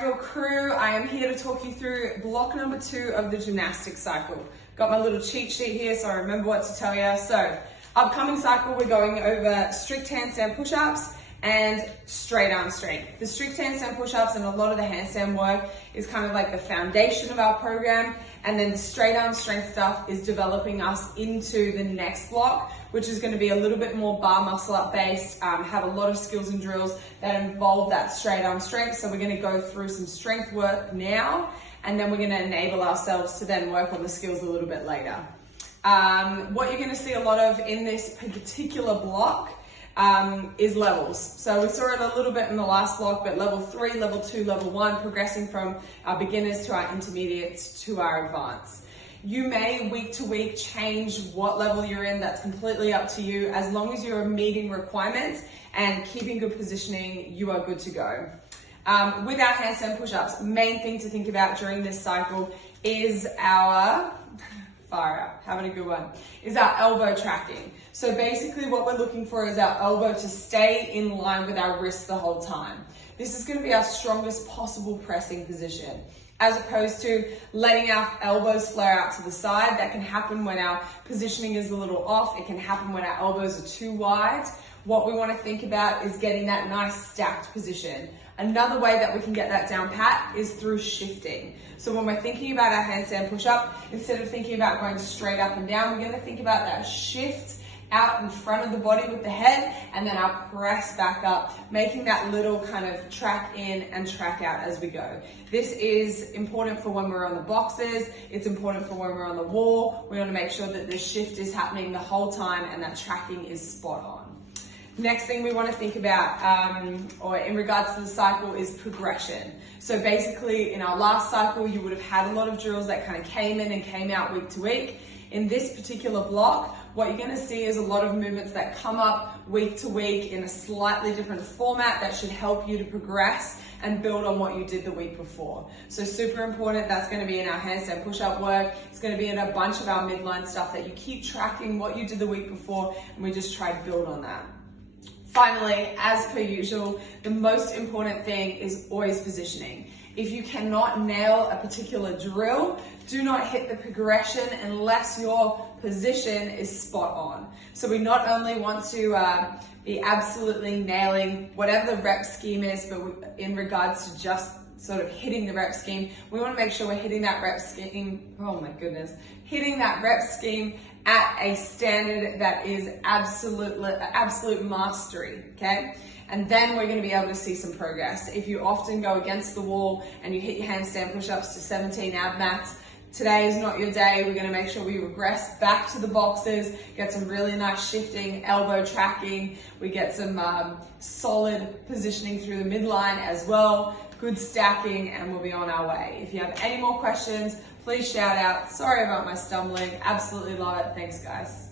Miracle crew, I am here to talk you through block number 2 of the gymnastics cycle. Got my little cheat sheet here so I remember what to tell you. So, upcoming cycle we're going over strict handstand push-ups and straight arm strength. The strict handstand push-ups and a lot of the handstand work is kind of like the foundation of our program, and then the straight arm strength stuff is developing us into the next block, which is going to be a little bit more bar muscle up based, have a lot of skills and drills that involve that straight arm strength. So we're going to go through some strength work now, and then we're going to enable ourselves to then work on the skills a little bit later. What you're going to see a lot of in this particular block is levels. So we saw it a little bit in the last block, but level 3, level 2, level 1, progressing from our beginners to our intermediates to our advanced. You may week to week change what level you're in. That's completely up to you. As long as you're meeting requirements and keeping good positioning, you are good to go. With our handstand push-ups, main thing to think about during this cycle is our having a good one, is our elbow tracking. So basically what we're looking for is our elbow to stay in line with our wrist the whole time. This is going to be our strongest possible pressing position, as opposed to letting our elbows flare out to the side. That can happen when our positioning is a little off. It can happen when our elbows are too wide. What we want to think about is getting that nice stacked position. Another way that we can get that down pat is through shifting. So when we're thinking about our handstand push-up, instead of thinking about going straight up and down, we're going to think about that shift out in front of the body with the head, and then our press back up, making that little kind of track in and track out as we go. This is important for when we're on the boxes. It's important for when we're on the wall. We want to make sure that the shift is happening the whole time and that tracking is spot on. Next thing we want to think about, or in regards to the cycle, is progression. So basically in our last cycle, you would have had a lot of drills that kind of came in and came out week to week. In this particular block, what you're going to see is a lot of movements that come up week to week in a slightly different format that should help you to progress and build on what you did the week before. So super important, that's going to be in our handstand push-up work. It's going to be in a bunch of our midline stuff that you keep tracking what you did the week before, and we just try to build on that. Finally, as per usual, the most important thing is always positioning. If you cannot nail a particular drill, do not hit the progression unless your position is spot on. So we not only want to be absolutely nailing whatever the rep scheme is, but in regards to just sort of hitting the rep scheme, we want to make sure we're hitting that rep scheme, hitting that rep scheme at a standard that is absolute mastery, okay? And then we're going to be able to see some progress. If you often go against the wall and you hit your handstand push-ups to 17 ab mats, today is not your day. We're going to make sure we regress back to the boxes, get some really nice shifting, elbow tracking. We get some solid positioning through the midline as well, good stacking, and we'll be on our way. If you have any more questions, please shout out. Sorry about my stumbling. Absolutely love it. Thanks, guys.